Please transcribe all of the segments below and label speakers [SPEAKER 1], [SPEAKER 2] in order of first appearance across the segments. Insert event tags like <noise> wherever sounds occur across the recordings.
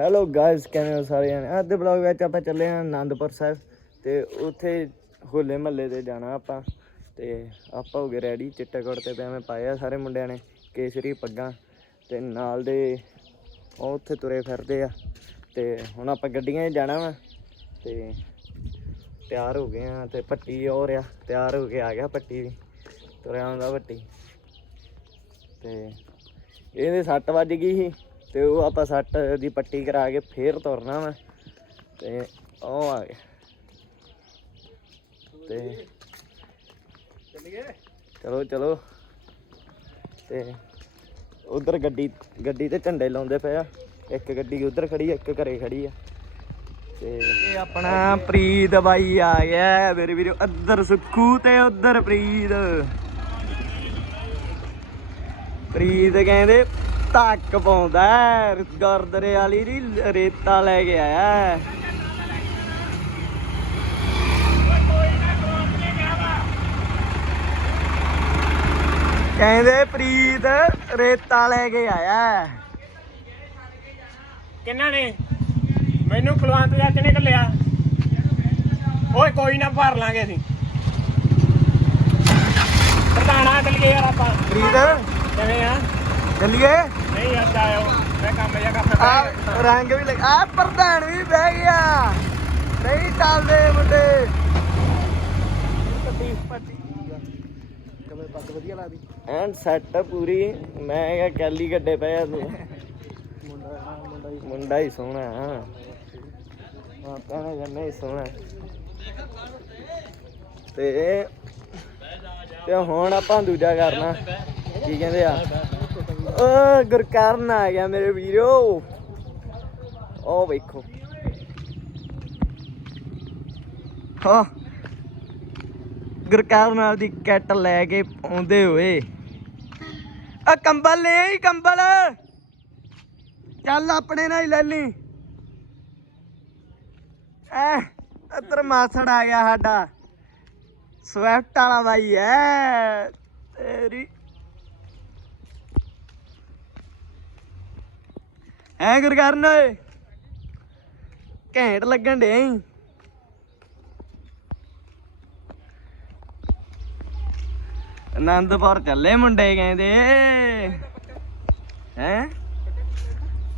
[SPEAKER 1] Hello guys ਕਿਵੇਂ ਹੋ ਸਾਰੇ ਜਣੇ ਅੱਜ ਦੇ ਬਲੌਗ ਵਿੱਚ ਆਪਾਂ ਚੱਲੇ ਹਾਂ ਆਨੰਦਪੁਰ ਸਾਹਿਬ ਤੇ ਉੱਥੇ ਹੋਲੇ ਮਹੱਲੇ ਤੇ ਜਾਣਾ ਆਪਾਂ ਤੇ ਆਪਾਂ ਹੋ ਗਏ ਰੈਡੀ ਚਿੱਟੇ ਕੁੜਤੇ ਪਜਾਮੇ ਪਾਏ ਪਾਇਆ ਸਾਰੇ ਮੁੰਡਿਆਂ ਨੇ, ਕੇਸਰੀ, ਪੱਗਾਂ ਤੇ ਨਾਲ ਦੇ ਉਹ ਉੱਥੇ ਤੁਰੇ ਫਿਰਦੇ ਆ ਤੇ ਹੁਣ ਆਪਾਂ ਗੱਡੀਆਂ 'ਚ ਜਾਣਾ ਵਾ ਤੇ ਤਿਆਰ ਹੋ ਗਏ ਆ ਤੇ ਪੱਟੀ ਹੋ ਰਿਹਾ ਤਿਆਰ ਹੋ ਕੇ ਆ ਗਿਆ ਪੱਟੀ ਵੀ, ਤੁਰਿਆ ਆਉਂਦਾ ਪੱਟੀ ਤੇ ਇਹਦੇ ਸੱਟ ਵੱਜ ਗਈ ਸੀ। ਤੇ ਉਹ ਆਪਾਂ ਸੱਟ ਦੀ ਪੱਟੀ ਕਰਾ ਕੇ ਫੇਰ ਤੁਰਨਾ ਵਾ ਤੇ ਉਹ ਆ ਗਿਆ ਤੇ ਚਲੋ ਚਲੋ। ਤੇ ਉਧਰ ਗੱਡੀ ਗੱਡੀ ਤੇ ਝੰਡੇ ਲਾਉਂਦੇ ਪਏ ਆ। ਇੱਕ ਗੱਡੀ ਉਧਰ ਖੜੀ ਆ, ਇੱਕ ਘਰੇ ਖੜੀ ਆ। ਤੇ ਇਹ ਆਪਣਾ ਪ੍ਰੀਤ ਬਾਈ ਆ ਗਿਆ ਮੇਰੇ ਵੀਰੋ ਇੱਧਰ ਸੁੱਖੂ ਤੇ ਉਧਰ ਪ੍ਰੀਤ। ਪ੍ਰੀਤ ਕਹਿੰਦੇ ਧੱਕ ਪਾਉਂਦਾ ਹੈ, ਗੁਰਦੁਆਰੇ ਵਾਲੀ ਦੀ ਰੇਤਾ ਲੈ ਕੇ ਆਇਆ। ਕਹਿੰਦੇ ਪ੍ਰੀਤ ਰੇਤਾ ਲੈ ਕੇ ਆਇਆ।
[SPEAKER 2] ਕਿੰਨਾ ਨੇ? ਮੈਨੂੰ ਕੁਲਵੰਤ ਜੱਜ ਨੇ ਕੱਲਿਆ। ਓਏ ਕੋਈ ਨਾ ਭਰ ਲਾਂਗੇ ਅਸੀਂ। ਪ੍ਰਧਾਨਾ ਚੱਲੀਏ ਯਾਰ ਆਪਾਂ।
[SPEAKER 1] ਪ੍ਰੀਤ?
[SPEAKER 2] ਕਿਵੇਂ ਆ?
[SPEAKER 1] ਚੱਲੀਏ?
[SPEAKER 2] ਨਹੀਂ ਅੱਜ ਆਇਓ। ਮੈਂ ਕੰਮ ਜਿਹਾ ਕਰਨਾ
[SPEAKER 1] ਆ ਰੰਗ ਵੀ ਲੱਗ ਆ ਪ੍ਰਧਾਨ ਵੀ ਬਹਿ ਗਿਆ। ਨਹੀਂ ਚੱਲਦੇ ਮੁੰਡੇ। ਪੱਟੀ ਪੱਟੀ ਕਮੇ ਪੱਗ ਵਧੀਆ ਲੱਗਦੀ ਐਂਡ ਸੈਟ ਪੂਰੀ। ਮੈਂ ਕਿਹਾ ਕੈਲੀ ਗੱਡੇ ਪਏ ਆ ਤੂੰ। ਮੁੰਡਾ ਮੁੰਡਾ ਹੀ ਮੁੰਡਾ ਹੀ ਸੋਹਣਾ ਹਾਂ ਹਾਂ ਕਹਿਣਾ ਜੰਨੇ ਹੀ ਸੋਹਣਾ। ਤੇ ਤੇ ਹੁਣ ਆਪਾਂ ਦੂਜਾ ਕਰਨਾ। ਕੀ ਕਹਿੰਦੇ ਆ? ਓ ਗੁਰਕਰਨ ਆ ਗਿਆ ਮੇਰੇ ਵੀਰੋ। ਓ ਵੇਖੋ। ਹਾਂ। ਗੁਰਕਰਨ ਆਪਦੀ ਕੈਟ ਲੈ ਕੇ ਆਉਂਦੇ ਹੋਏ। ਆ, ਕੰਬਲ ਲੈ ਆਈ, ਕੰਬਲ। ਚੱਲ ਆਪਣੇ ਨਾਲ ਹੀ ਲੈ ਲਈ। ਐ, ਇੱਧਰ ਮਾਸੜ ਆ ਗਿਆ ਸਾਡਾ। ਸਵੈਫਟ ਵਾਲਾ ਬਾਈ ਐ। ਤੇਰੀ ਐ ਗੁਰਕਰਨ ਓਏ? ਘੈਂਟ ਲੱਗਣ ਡੇ ਈ। ਆਨੰਦਪੁਰ ਚੱਲੇ ਮੁੰਡੇ ਕਹਿੰਦੇ। ਹੈ?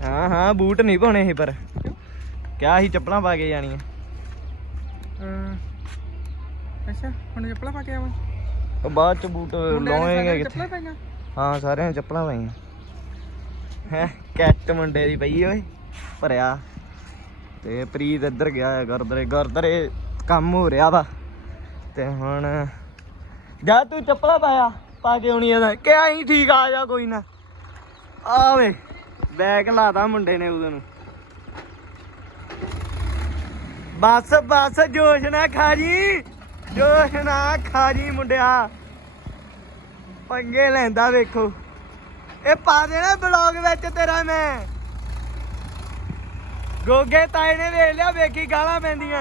[SPEAKER 1] ਹਾਂ ਹਾਂ ਬੂਟ ਨਹੀਂ ਪਾਉਣੇ ਸੀ ਪਰ। ਕਿਆ ਸੀ ਚੱਪਲਾਂ ਪਾ ਕੇ ਜਾਣੀਆਂ।
[SPEAKER 2] ਅੱਛਾ ਹੁਣ ਚੱਪਲਾਂ ਪਾ ਕੇ ਆਵਾਂ।
[SPEAKER 1] ਉਹ ਬਾਅਦ ਚ ਬੂਟ ਲਾਉਣਗੇ ਕਿੱਥੇ? ਹਾਂ ਸਾਰਿਆਂ ਨੇ ਚੱਪਲਾਂ ਪਾਈਆਂ। ਹੈ, ਕੈਟ ਮੁੰਡੇ ਦੀ ਪਈ ਓਏ, ਭਰਿਆ। ਤੇ ਪ੍ਰੀਤ ਇੱਧਰ ਗਿਆ ਹੈ ਗੁਰਦੁਆਰੇ ਗੁਰਦੁਆਰੇ ਕੰਮ ਹੋ ਰਿਹਾ ਵਾ। ਤੇ ਹੁਣ ਜਾ ਤੂੰ ਚੱਪਲਾਂ ਪਾਇਆ, ਪਾ ਕੇ ਆਉਣੀ ਆ ਕਿ ਆਈ ਠੀਕ ਆ ਜਾ, ਕੋਈ ਨਾ। ਆਵੇ ਬੈਗ ਲਾਦਾ ਮੁੰਡੇ ਨੇ ਉਹਦੇ ਨੂੰ ਬਸ ਬਸ, ਜੋਸ਼ ਨਾ ਖਾ ਜੀ। ਜੋਸ਼ ਨਾ ਖਾ ਜੀ ਮੁੰਡਿਆ। ਪੰਗੇ ਲੈਂਦਾ ਵੇਖੋ। ਇਹ ਪਾ ਦੇਣਾ ਬਲੌਗ ਵਿੱਚ ਤੇਰਾ ਮੈਂ। ਗੋਗੇ ਤਾਏ ਨੇ ਵੇਖ ਲਿਆ ਵੇਖੀ ਗਾਲਾਂ ਪੈਂਦੀਆਂ।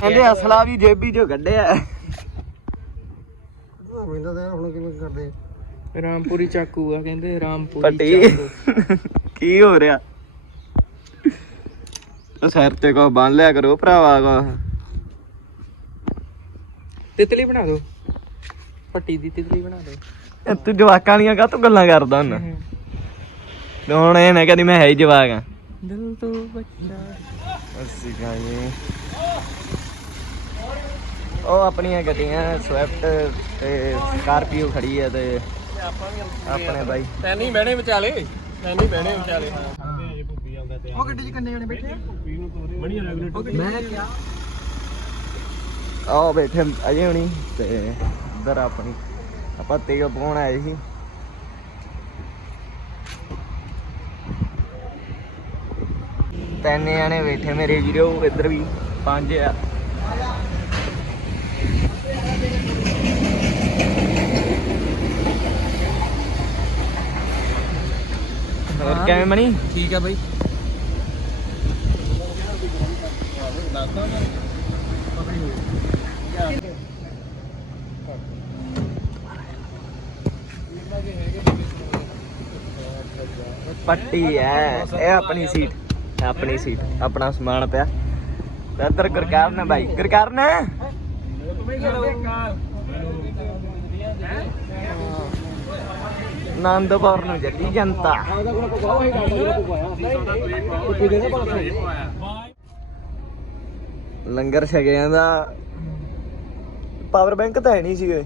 [SPEAKER 1] ਕਹਿੰਦੇ ਅਸਲਾ ਵੀ ਜੇਬੀ ਚੋਂ ਕੱਢਿਆ।
[SPEAKER 2] ਮੈਨੂੰ ਤਾਂ ਹੁਣ ਕਿਵੇਂ ਕਰਦੇ ਰਾਮਪੁਰੀ ਚਾਕੂ ਆ ਕਹਿੰਦੇ ਰਾਮਪੁਰੀ
[SPEAKER 1] ਕੀ ਹੋ ਰਿਹਾ? ਉਹ ਸਿਰ ਤੇ ਕੋ ਬੰਨ ਲਿਆ ਕਰੋ ਭਰਾਵਾ ਕੋ।
[SPEAKER 2] ਤਿਤਲੀ ਬਣਾ ਦਿਓ। ਪੱਟੀ ਦੀ ਤਿਤਲੀ ਬਣਾ ਦਿਓ।
[SPEAKER 1] ਇਹ ਤੂੰ ਜਵਾਕਾਂ ਦੀਆਂ ਕਾਹ ਤੂੰ ਗੱਲਾਂ ਕਰਦਾ ਹੁਣ ਤੇ ਹੁਣ ਇਹ ਨਾ ਕਹਦੀ ਮੈਂ ਹੈ ਹੀ ਜਵਾਕ ਆ
[SPEAKER 2] ਦਿਲ ਤੋਂ ਬੱਚਾ
[SPEAKER 1] ਅਸੀਂ ਗਾਏ ਉਹ ਆਪਣੀਆਂ ਗੱਡੀਆਂ ਸਵਿਫਟ ਤੇ ਸਕਾਰਪੀਓ ਖੜੀ ਹੈ ਤੇ ਆਪਣੇ ਬਾਈ।
[SPEAKER 2] ਤੈਨੂੰ ਨਹੀਂ ਬਹਿਣੇ ਵਿਚਾਲੇ ਤੈਨੂੰ ਨਹੀਂ ਬਹਿਣੇ ਵਿਚਾਲੇ। ਉਹ ਗੱਡੀ 'ਚ ਕੰਨੇ ਜਣੇ ਬੈਠੇ ਮੈਂ ਕਿਹਾ
[SPEAKER 1] ਆਹ ਬੈਠੇ ਅਜੇ ਹੁਣੀ ਤੇ ਇੱਧਰ ਆਪਣੀ ਆਪਾਂ ਤੇਲ ਪਾਉਣ ਆਏ ਸੀ। ਤਿੰਨ ਜਾਣੇ ਬੈਠੇ ਮੇਰੇ ਵੀਰੋ ਇੱਧਰ ਵੀ ਪੰਜ ਆ। ਹੋਰ ਕਿਵੇਂ ਮਣੀ
[SPEAKER 2] ਠੀਕ ਆ ਬਾਈ।
[SPEAKER 1] ਪੱਟੀ ਹੈ। ਇਹ ਆਪਣੀ ਸੀਟ ਆਪਣੀ ਸੀਟ, ਆਪਣਾ ਸਮਾਨ ਪਿਆ। ਇੱਧਰ ਗੁਰਕਾਰਨ ਹੈ ਬਾਈ। ਗੁਰਕਾਰਨ? ਆਨੰਦਪੁਰ ਨੂੰ ਚੱਲੀ ਜਨਤਾ। ਲੰਗਰ ਛਕਿਆਂ ਦਾ। ਪਾਵਰ ਬੈਂਕ ਤਾਂ ਹੈ ਨਹੀਂ ਸੀਗੇ।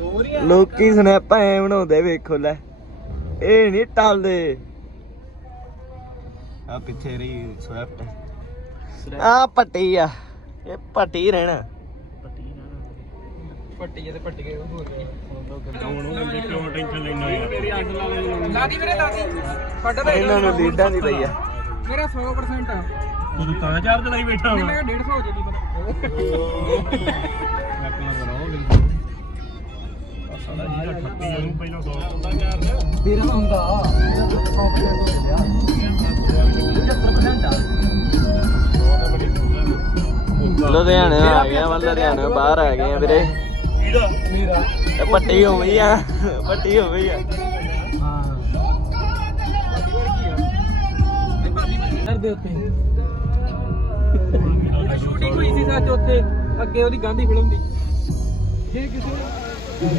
[SPEAKER 1] ਲੋਕੀ ਸਨੈਪਾਂ ਐ ਬਣਾਉਂਦੇ ਵੇਖੋ ਲੈ। ਇਹ ਨਹੀਂ ਟਲਦੇ। ਆ ਪਿੱਛੇ ਰਹੀ ਸਵਿਫਟ ਆ ਪੱਟੀ ਆ। ਇਹ ਪੱਟੀ ਰਹਿਣਾ।
[SPEAKER 2] ਪੱਟੀ ਤੇ ਪੱਟੀ ਕੇ ਹੋ ਗਈ ਕਿਉਂ ਟੈਨਸ਼ਨ ਲੈਣਾ ਮੇਰੀ ਅੱਗ ਲਾ ਲੈ ਲਾਦੀ ਵੀਰੇ ਲਾਦੀ। ਫੱਟ ਦੇ।
[SPEAKER 1] ਇਹਨਾਂ ਨੂੰ ਲੀਡਾਂ ਦੀ ਪਈ ਆ।
[SPEAKER 2] ਮੇਰਾ 100% ਆ। ਤੂੰ ਤਾਂ ਚਾਰਜ ਲਾਈ ਬੈਠਾ ਹਾਂ ਮੈਂ 150 ਹੋ ਜੇਗੀ ਸਾਲਾ ਜੀ 38 ਨੂੰ ਪਹਿਲਾਂ 100 ਹੁੰਦਾ ਯਾਰ
[SPEAKER 1] ਤੇਰਾ ਹੁੰਦਾ 100% ਲੁਧਿਆਣੇ ਆ ਗਿਆ ਵਾ ਲੁਧਿਆਣੇ ਬਾਹਰ ਆ ਗਏ ਆ ਵੀਰੇ।
[SPEAKER 2] ਇਹਦਾ ਮੇਰਾ।
[SPEAKER 1] ਇਹ ਪੱਟੀ ਹੋ ਗਈ ਆ ਪੱਟੀ ਹੋ ਗਈ ਆ।
[SPEAKER 2] ਉੱਤੇ ਸ਼ੂਟਿੰਗ ਹੋਈ ਸੀ ਸੱਚ ਉੱਥੇ। ਅੱਗੇ ਉਹਦੀ ਗਾਂਧੀ ਫਿਲਮ ਦੀ। ਜੇ ਕਿਸੇ
[SPEAKER 3] ਅਤਲੇ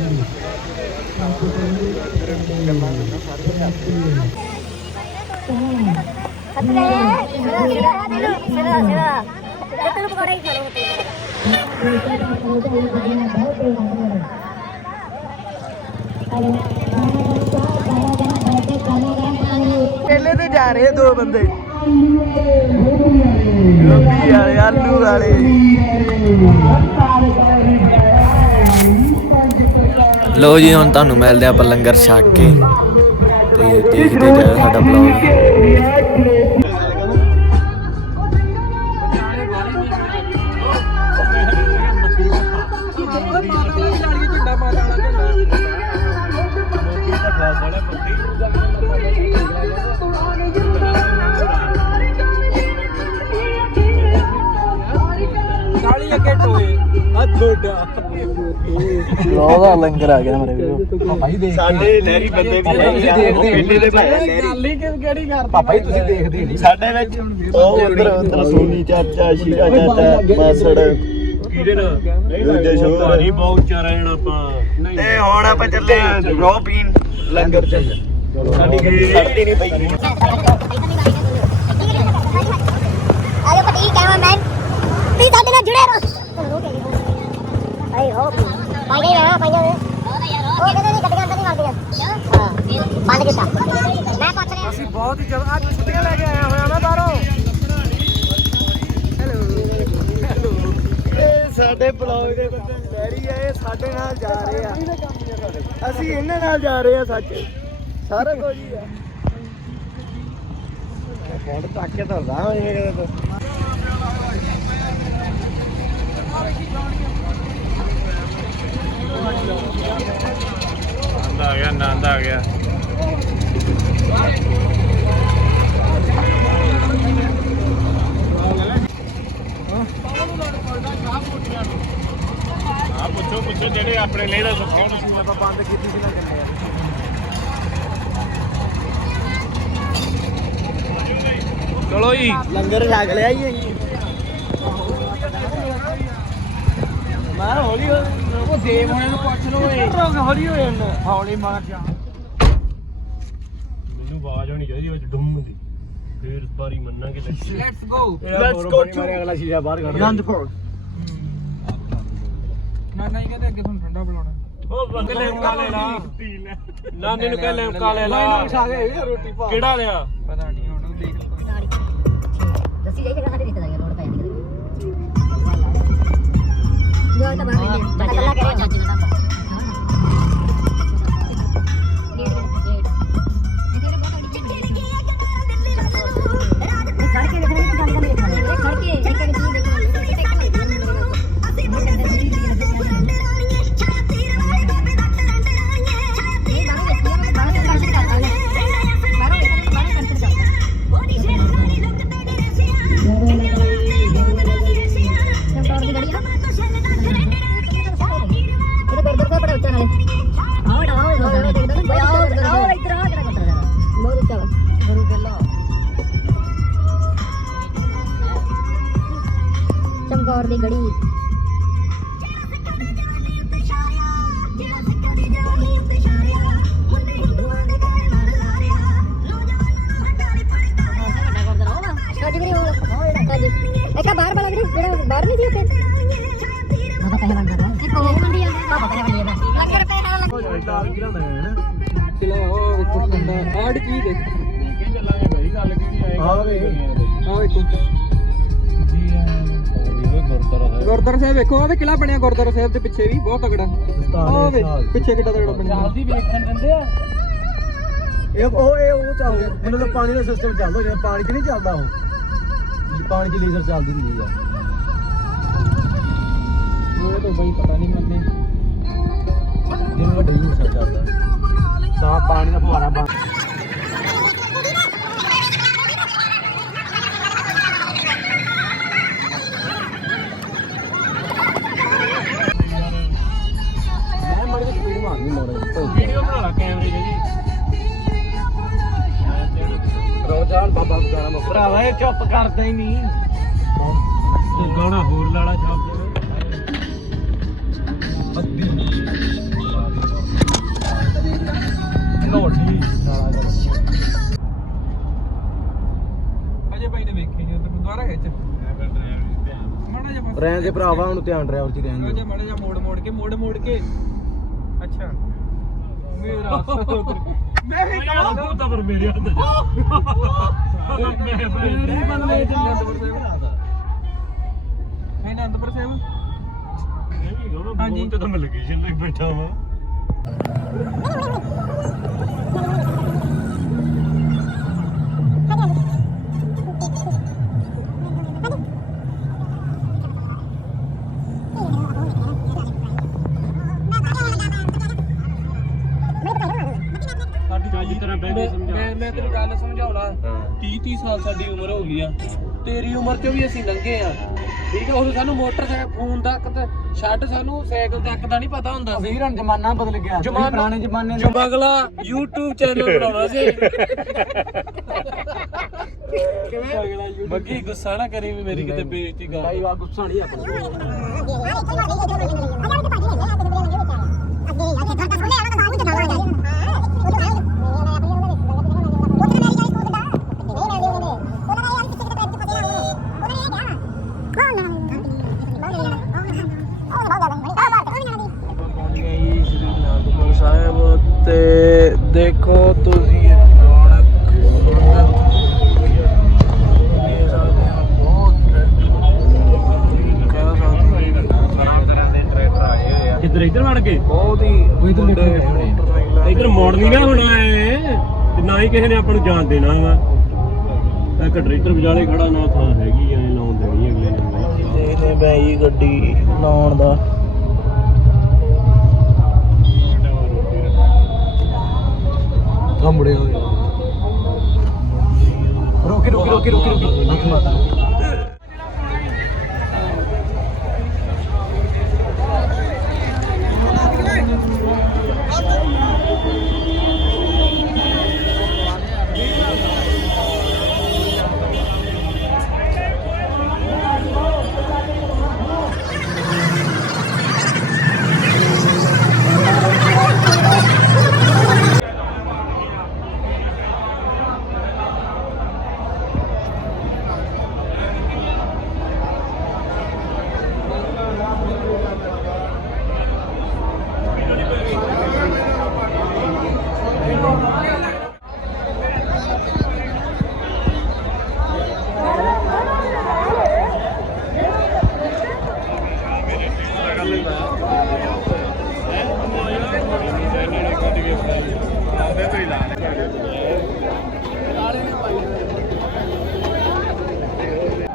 [SPEAKER 3] ਸਿਰਾ ਸਿਰਾ ਦਿਲ ਸਿਰਾ ਸਿਰਾ ਤੈਨੂੰ ਪਕੌੜਾ ਹੀ ਖਾ ਲਓ
[SPEAKER 1] ਪਹਿਲੇ ਤੇ ਜਾ ਰਹੇ ਦੋ ਬੰਦੇ ਗੋਭੀ ਵਾਲੇ ਆਲੂ ਵਾਲੇ ਲੋ ਜੀ ਹੁਣ ਤੁਹਾਨੂੰ ਮਿਲਦੇ ਆਪਾਂ ਲੰਗਰ ਛਕ ਕੇ। ਤੇ ਦੇਖਦੇ ਜਾਓ ਸਾਡਾ ਬਲੌਗ ਉਹਦਾ ਲੰਗਰ ਆ ਗਿਆ ਮੇਰੇ ਵੀਰੋ।
[SPEAKER 2] ਭਾਈ ਦੇਖ
[SPEAKER 1] ਸਾਡੇ ਨਹਿਰੀ ਬੰਦੇ ਉਹ ਪਿੰਡੇ ਦੇ ਭਾਈ
[SPEAKER 2] ਗੱਲ ਹੀ ਕਿਹੜੀ ਕਰ ਪਾਪਾ ਜੀ ਤੁਸੀਂ ਦੇਖਦੇ ਨਹੀਂ।
[SPEAKER 1] ਸਾਡੇ ਵਿੱਚ ਉਹ ਉਧਰ ਉਧਰ ਸੋਨੀ ਚਾਚਾ ਸ਼ੀਰਾ ਚਾਚਾ ਮਾਸੜ।
[SPEAKER 2] ਕਿਹਦੇ ਨਾਲ
[SPEAKER 1] ਦੂਜੇ ਸ਼ੋਰ
[SPEAKER 2] ਭਾਰੀ ਬਹੁਤ ਚਰਨ ਆਪਾਂ।
[SPEAKER 1] ਤੇ ਹੁਣ ਆਪਾਂ ਚੱਲੇ ਰੋ ਪੀਣ। ਲੰਗਰ ਚ। ਸਾਡੀ ਗੱਡੀ ਸੜਦੀ ਨਹੀਂ ਪਈ।
[SPEAKER 3] ਆਜੋ ਪਤੀ ਕੈਮਰਾਮੈਨ ਤੀ ਸਾਡੇ ਨਾਲ ਜੁੜੇ ਰਹੋ। ਆਈ ਹੋ। ਪਾਈ ਗਈ ਨਾ ਪਾਈ ਗਈ ਉਹ ਕਹਿੰਦੇ ਨਹੀਂ ਗੱਡੀਆਂ ਅੰਦਰ ਨਹੀਂ ਵੜਦੀਆਂ ਹਾਂ ਬੰਦ ਕੀਤਾ ਮੈਂ ਪੁੱਛ ਰਿਹਾ
[SPEAKER 2] ਅਸੀਂ ਬਹੁਤ ਹੀ ਜਦ ਅੱਜ ਛੁੱਟੀਆਂ ਲੈ ਕੇ ਆਇਆ ਹੋਇਆ ਨਾ ਬਾਹਰੋਂ
[SPEAKER 1] ਇਹ ਸਾਡੇ ਬਲੌਗ ਦੇ ਬੰਦੇ ਲਹਿਰੀ ਆ ਇਹ ਸਾਡੇ ਨਾਲ ਜਾ ਰਹੇ ਆ। ਅਸੀਂ ਇਹਨਾਂ ਨਾਲ ਜਾ ਰਹੇ ਆ ਸੱਚ। ਸਾਰਾ ਕੁਝ ਹੀ ਆ। ਫੋਨ ਚੱਕ ਕੇ ਤਾਂ ਰਾਹ ਹੋਏ ਕਿਤੇ ਤੋਂ।
[SPEAKER 2] ਆਨੰਦ ਆ ਗਿਆ ਆਨੰਦ ਆ ਗਿਆ। ਆ ਪੁੱਛੋ ਪੁੱਛੋ ਜਿਹੜੇ ਆਪਣੇ ਲਈ ਦਾ ਸੱਚੀ ਮਸ਼ੀਨ ਆਪਾਂ ਬੰਦ ਕੀਤੀ ਸੀ ਨਾ। ਕਿੰਨੇ ਚਲੋ ਜੀ।
[SPEAKER 1] ਲੰਗਰ ਲੱਗ ਲਿਆ ਅਸੀਂ ਮਾਰ ਹੌਲੀ ਹੌਲੀ
[SPEAKER 2] ਦੇਵ ਹੋਣੇ ਨੂੰ ਪੁੱਛ ਲਓ ਏ
[SPEAKER 1] ਰੋਗ ਹੌਲੀ ਹੋ ਜਾਂਦਾ।
[SPEAKER 2] ਹੌਲੀ ਮਾਰ ਜਾ। ਮੈਨੂੰ ਆਵਾਜ਼ ਆਉਣੀ ਚਾਹੀਦੀ ਵਿੱਚ ਡੁੰਮ ਦੀ। ਫੇਰ ਬਾਰੀ ਮੰਨਾਂਗੇ let's go
[SPEAKER 1] Let's go to-
[SPEAKER 2] ਮਾਰੇ ਅਗਲਾ ਸ਼ੀਸ਼ਾ ਬਾਹਰ ਕੱਢ
[SPEAKER 1] ਅਨੰਦਪੁਰ
[SPEAKER 2] ਨਾਨਾ ਹੀ ਕਹਿੰਦੇ ਅੱਗੇ ਤੁਹਾਨੂੰ ਠੰਡਾ ਬੁਲਾਉਣਾ। ਉਹ ਬੰਦੇ ਲਿਮਕਾ ਲੈ ਲਾ ਨਾਨੇ ਨੂੰ ਕਹਿ ਲਿਮਕਾ ਲੈ ਲਾ
[SPEAKER 1] ਰੋਟੀ ਪਾ।
[SPEAKER 2] ਕਿਹੜਾ ਲਿਆ? ਪਤਾ ਨਹੀਂ ਹੁਣ ਦੇਖ
[SPEAKER 3] ਦੱਸੀ ਜਾਈ ਕਿ ਸਾਡੇ ਰਿਸ਼ਤੇਦਾਰੀਆਂ ਲੋੜ ਪੈ ਜਾਂਦੀ ਲੋੜ
[SPEAKER 2] ਵੀ ਕਿਲਾ ਬਣਿਆ ਗੁਰਦੁਆਰਾ ਸਾਹਿਬ ਦੇ ਪਿੱਛੇ ਵੀ ਬਹੁਤ ਤਗੜਾ ਵੇ ਪਿੱਛੇ ਕਿੱਡਾ ਤਗੜਾ ਬਣਿਆ। ਚੱਲਦੀ ਵੇਖਣ ਦਿੰਦੇ ਆ।
[SPEAKER 4] ਇਹ ਉਹ ਇਹ ਉਹ ਚੱਲਦਾ। ਮਤਲਬ ਪਾਣੀ ਦਾ ਸਿਸਟਮ ਚੱਲਦਾ ਜਿਵੇਂ ਪਾਣੀ 'ਚ ਨਹੀਂ ਚੱਲਦਾ ਉਹ। ਪਾਣੀ 'ਚ ਲੇਜ਼ਰ ਚੱਲਦੀ ਹੁੰਦੀ ਆ।
[SPEAKER 2] ਉਹ ਤਾਂ ਬਈ ਪਤਾ ਨਹੀਂ ਮੰਨੇ।
[SPEAKER 4] ਜਿਵੇਂ ਵੱਡੇ ਹੀ ਹੋ ਚੱਲਦਾ ਤਾਂ ਪਾਣੀ ਦਾ ਫੁਹਾਰਾ ਬਣ
[SPEAKER 2] ਵੀਡੀਓ ਬਣਾ ਲਾ ਕੈਮਰੇ ਜੀ
[SPEAKER 4] ਰੋਜ਼ਾਨ ਬਾਬਾ ਗਾਣਾ ਮੁੱਕ
[SPEAKER 1] ਭਰਾਵਾ ਇਹ ਚੁੱਪ ਕਰਦਾ ਹੀ ਨਹੀਂ
[SPEAKER 2] ਤੇ ਗਾਣਾ ਹੋਰ ਲਾਲਾ ਛਾਪ
[SPEAKER 4] ਲੋਟੀ
[SPEAKER 2] ਅਜੇ ਭਾਈ ਨੇ ਵੇਖੇ ਨਹੀਂ ਉਧਰ ਦੁਬਾਰਾ ਖਿੱਚ ਮਾੜਾ ਜਿਹਾ
[SPEAKER 4] ਰਹਿਣ ਦੇ ਭਰਾਵਾ ਹੁਣ ਧਿਆਨ ਡਰਾਈਵਰ 'ਚ ਰਹਿਣ
[SPEAKER 2] ਮਾੜਾ
[SPEAKER 4] ਦੇ
[SPEAKER 2] ਮਾੜਾ ਜਿਹਾ ਮੋੜ ਮੋੜ ਕੇ ਮੋੜ ਮੋੜ ਕੇ। ਅੱਛਾ। ਮੇਰਾ <laughs> ਵੀ ਕਹਾਂ? ਤਾਂ ਪਰ ਮੇਰੇ ਹੱਥ ਮੈਂ ਮੇਰੀ ਬੰਦੇ ਚ ਅਨੰਦਪੁਰ ਸਾਹਿਬ। ਮੈਂ ਅਨੰਦਪੁਰ ਸਾਹਿਬ। ਹਾਂਜੀ।
[SPEAKER 4] ਤੇ ਤਾਂ ਮੈਂ ਲੋਕੇਸ਼ਨ ਤੇ ਬੈਠਾ ਵਾਂ।
[SPEAKER 2] 30 30 ਸਾਲ ਸਾਡੀ ਉਮਰ ਹੋ ਗਈ ਆ। ਤੇਰੀ ਉਮਰ ਚੋਂ ਵੀ ਅਸੀਂ ਲੰਘੇ ਆ। ਠੀਕ ਆ ਉਦੋਂ ਸਾਨੂੰ ਮੋਟਰਸਾਈਕਲ ਫੋਨ ਤੱਕ ਤੇ ਛੱਡ ਸਾਨੂੰ ਸਾਈਕਲ ਤੱਕ ਦਾ ਨਹੀਂ ਪਤਾ ਹੁੰਦਾ ਸੀ।
[SPEAKER 4] ਵੀਰ ਹੁਣ ਜ਼ਮਾਨਾ ਬਦਲ ਗਿਆ।
[SPEAKER 2] ਜ਼ਮਾਨਾ-
[SPEAKER 4] ਪੁਰਾਣੇ ਜ਼ਮਾਨੇ ਦੇ
[SPEAKER 2] ਜੁਮਗਲਾ YouTube ਚੈਨਲ ਬਣਾਉਣਾ ਸੀ। ਕਿਵੇਂ? ਬੱਗੀ ਗੁੱਸਾ ਨਾ ਕਰੀ ਵੀ ਮੇਰੀ ਕਿਤੇ ਬੇਇੱਜ਼ਤੀ ਕਰ
[SPEAKER 4] ਭਾਈ ਵਾ ਗੁੱਸਾ ਨਹੀਂ ਆਪਣਾ।
[SPEAKER 5] ਇੱਧਰ ਵਿਚਾਲੇ ਖੜਾ ਨਾ ਥਾਂ ਹੈਗੀ ਐ ਲਾਉਣ ਦੇਣੀ ਅਗਲੇ ਨੇ।
[SPEAKER 2] ਦੇਖਦੇ ਬਈ ਗੱਡੀ ਲਾਉਣ ਦਾ।
[SPEAKER 4] ਮੁੜੇ ਹੋਏ ਰੋਕੀ ਰੋਕੀ ਰੋਕੀ ਰੋਕੀ ਰੋਕੀ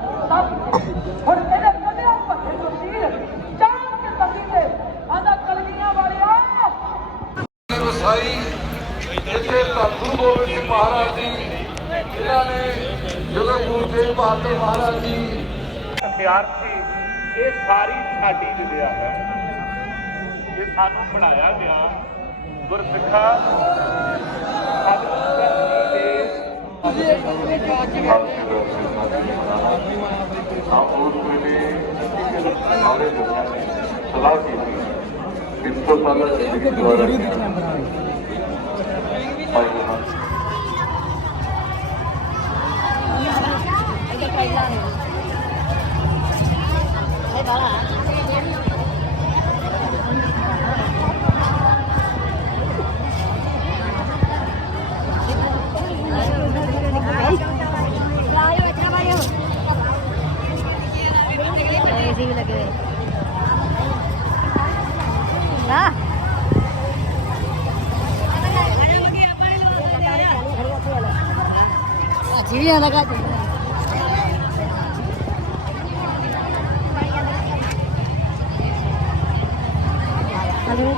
[SPEAKER 6] ਹੁਣ ਇਹਦੇ ਕੱਢਿਆ ਭੱਜੇ ਤੋਂ ਸੀਰ ਚਾਹ ਕੇ ਤੱਕੀ ਤੇ ਆਂਦਾ ਕਲਗੀਆਂ ਵਾਲਿਆ
[SPEAKER 7] ਵਸਾਈ ਜਿੱਥੇ ਧੰਨ ਗੋਬਿੰਦ ਸਿੰਘ ਮਹਾਰਾਜ ਜੀ ਜਿਨ੍ਹਾਂ ਨੇ ਜਦੋਂ ਗੁਰੂ ਤੇਗ ਬਹਾਦਰ ਮਹਾਰਾਜ ਜੀ
[SPEAKER 5] ਵਿਦਿਆਰਥੀ ਇਹ ਸਾਰੀ ਸਾਡੀ ਵਿਦਿਆ ਹੈ। ਇਹ ਸਾਨੂੰ ਪੜਾਇਆ ਗਿਆ ਗੁਰਸਿੱਖਾ
[SPEAKER 3] ਸਲਾਹ ਕੀਤੀ। ਇਸ ਤੋਂ ਪਹਿਲਾਂ ਜਿਹੜੀ ਦੁਆਰਾ
[SPEAKER 8] あ
[SPEAKER 3] げる。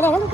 [SPEAKER 3] perdón.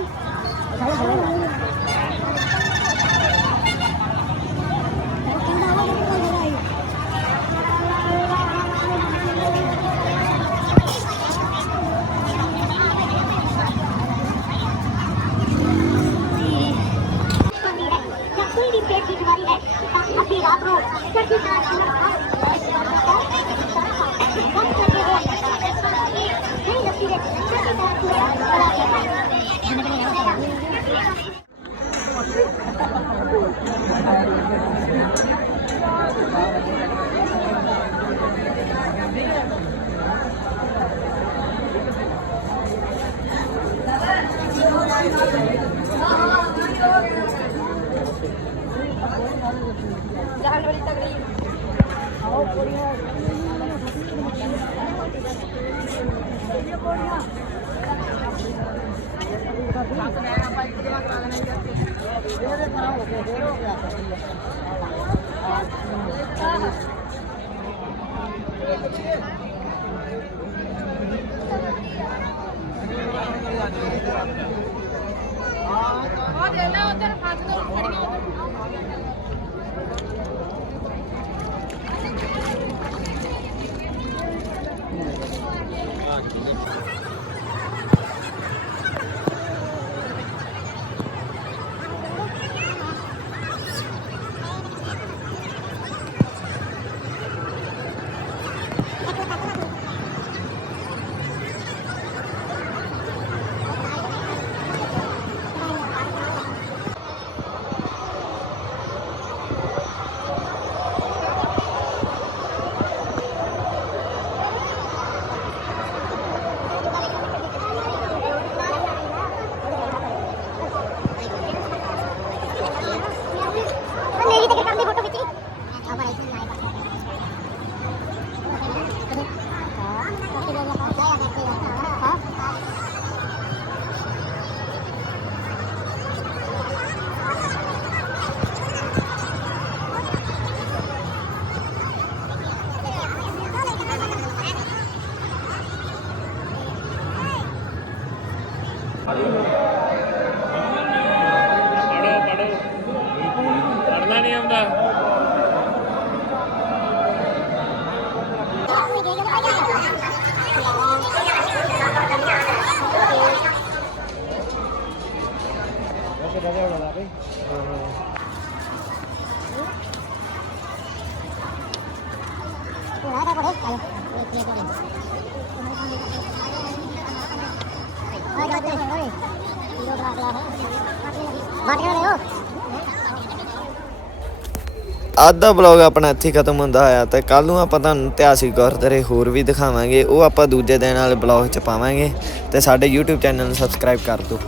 [SPEAKER 1] ਅੱਜ ਦਾ ਬਲੌਗ ਆਪਣਾ ਇੱਥੇ ਖਤਮ ਹੁੰਦਾ ਹੋਇਆ ਤੇ ਕੱਲ ਨੂੰ ਆਪਾਂ ਤੁਹਾਨੂੰ ਇਤਿਹਾਸਿਕ ਗੁਰਦੁਆਰੇ ਹੋਰ ਵੀ ਦਿਖਾਵਾਂਗੇ, ਉਹ ਆਪਾਂ ਦੂਜੇ ਦਿਨ ਵਾਲੇ ਬਲੌਗ ਚ ਪਾਵਾਂਗੇ ਤੇ ਸਾਡੇ YouTube ਚੈਨਲ ਨੂੰ ਸਬਸਕ੍ਰਾਈਬ ਕਰ ਦਿਓ।